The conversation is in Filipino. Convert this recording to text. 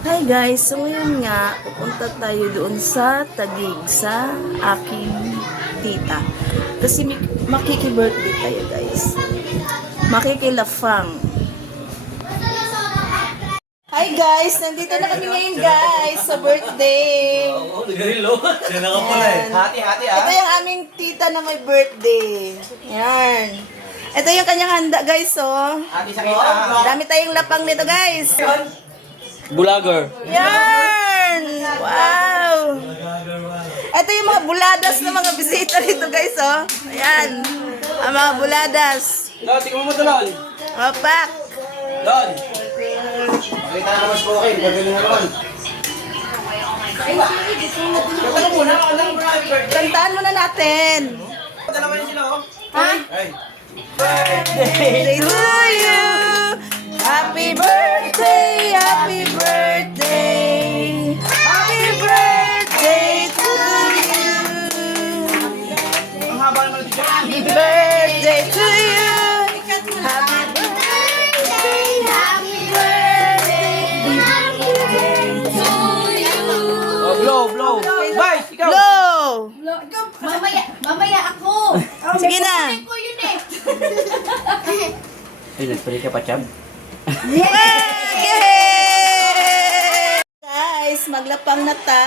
Hi guys, so ngayon nga, pupunta tayo doon sa Taguig sa aking tita. Kasi makiki-birthday tayo guys. Makikilafang. Hi guys, nandito na kami ngayon guys sa birthday. Oo, nagarilo. Siya nakapula eh. Hati-hati ah. Ito yung aming tita na may birthday. Yan. Ito yung kanyang handa guys, oh. Hati sa kita. Dami tayong lapang nito guys. Bulager. Yan! Wow! Ito yung mga buladas na mga bisita dito guys, oh. Ayan. Ang mga buladas. Don, tingnan mo ito, Don. Opak. Don. Pakita na naman sa okay. Gagaling na naman. Kanta ka muna. Kanta ka muna. Kantaan muna natin. Dalawa yun sila, oh. Ha? Ay. Birthday to you. Happy birthday, happy birthday. Happy birthday to you. Ang haba naman dito. Happy birthday to you. Happy birthday, happy birthday to you. Oh, blow, blow. Bye, ikaw. Blow. Mamaya ako. Sige na. Ko yun eh. Ay, nagpili ka pa, Chab. Yay! Guys, maglapang na ta.